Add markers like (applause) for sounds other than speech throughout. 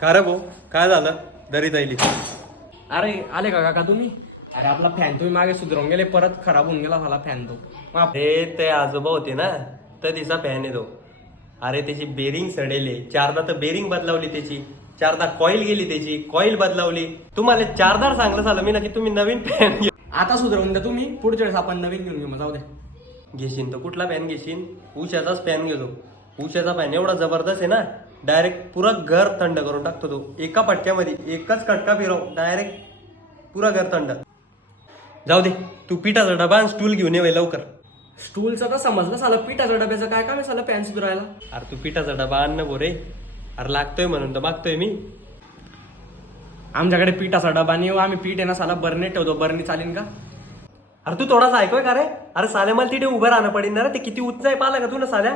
का रे भाऊ? काय झालं? दरी जायली अरे आले का काका तुम्ही? अरे आपला फॅन तुम्ही मागे सुधरवून गेले परत खराब होऊन गेला झाला फॅन तो. अरे ते आजोबा होते ना तर तिचा फॅन येतो अरे त्याची बेरिंग सडेले. चारदा तर बेरिंग बदलावली त्याची. चारदा कॉईल गेली त्याची. कॉईल बदलावली. तुम्हाला चारदा सांगलं झालं मी ना की तुम्ही नवीन फॅन आता सुधरवून द्या तुम्ही. पुढच्या वेळेस आपण नवीन घेऊन घेऊ मग जाऊ द्या घेशील तर कुठला फॅन घेशील उशाचाच फॅन घेतो. उशाचा फॅन एवढा जबरदस्त आहे ना. डायरेक्ट पुरा घर थंड करून टाकतो तो. एका पटक्यामध्ये एकच कटका फिरव डायरेक्ट पुरा घर थंड. जाऊ दे तू पिठाचा डबा आणि स्टूल घेऊन ये लवकर. स्टूलचं तर समजलं सालं पिठाचं डब्याचं काय काम सालं फॅन सुधरायला? अरे तू पिठाचा डबा आण ना बो रे अरे लागतोय म्हणून तर मागतोय मी. आमच्याकडे पिठाचा डबा नाही हो आम्ही पीठ आहे ना साला बरणी ठेवतो बरणी चालेल का? अरे तू थोडासा ऐकोय का रे? अरे साल्या मला तिथे उभं राहणं पडेल ना रे ते किती उच्च आहे पाहिलं का तू ना साल्या?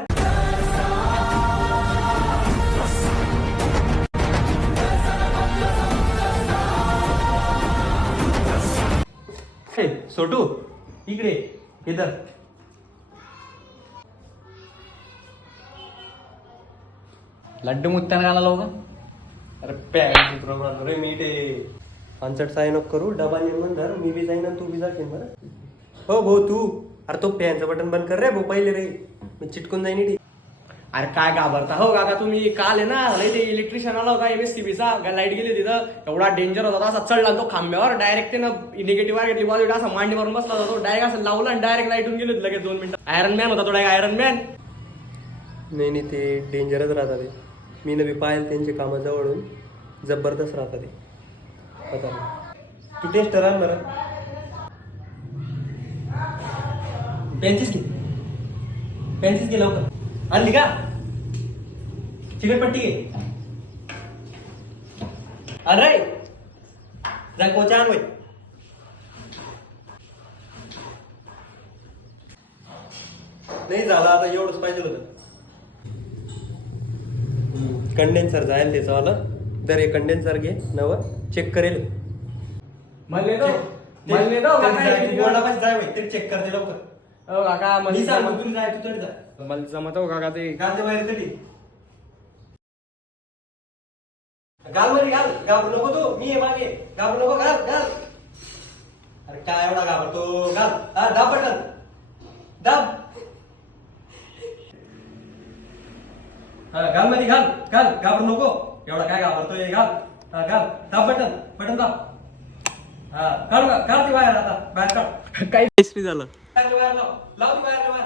सोटू इकडे इधर. लड्डू मुत्ताना घाला लोक अरे पॅन्ट प्रमाण रे मी ते कॉन्सर्ट साईन अप करू डबा निर्माण धर मी बी जाईन आणि तू बी जाशील बरं. हो भाऊ तू अरे तो पॅनचं बटन बंद कर रे भाऊ पहिले रे. मी चिटकून जाईन इथे. अरे काय घाबरता? हो काका तुम्ही काल आहे ना लय ते इलेक्ट्रिशियन आला होता एम एस चा लाइट गेली तिथं. एवढा डेंजर होता असा चढला तो खांब्यावर. डायरेक्ट त्यानं निगेटिव्ह वायर घेतली बाजू असा मांडी मारून बसला होता तो. डायरेक्ट असं लावला आणि डायरेक्ट लाईटून गेली होती लगेच दोन मिनिटं. आयरन मॅन होता तो डायरेक्ट आयरन मॅन नाही नाही ते डेंजरच राहतात ते. मी नवी पायल त्यांचे कामं जवळून. जबरदस्त राहतात ते. पता नाही. तू टेस्ट राह बरं. पेन्सिस घे. पेन्सिस घे लवकर. आणली का चिकटपट्टी घे अरे जा कोचा आण. नाही झालं आता एवढंच पाहिजे होतं कंडेन्सर जाईल त्याचं आलं दर एक कंडेन्सर घे नव चेक करेल म्हणले तो म्हणले तो काका हे किती वेळा- बोर्डापाशी चेक करते लवकर हो काका मी मला सांगतो जमत- तुला जाय तू तरी जा. मला जमत हो काका ते. घालते बाहेर तरी. घाल मध्ये घाल. घाबरू नको तू. मी आहे मागे. घाबरू नको घाल घाल. अरे काय एवढा घाबरतो? घाल. हा दाब बटन दाब. हा घाल मध्ये घाल. घाल. घाबरू नको. एवढा काय घाबरतोय? घाल. हा घाल. दाब बटन बटन दाब. हा काढ का काढ ती बाहेर आता. बाहेर काढ. (laughs) काय? टेस्टी झालं. बाहेर लाव लाव ती बाहेर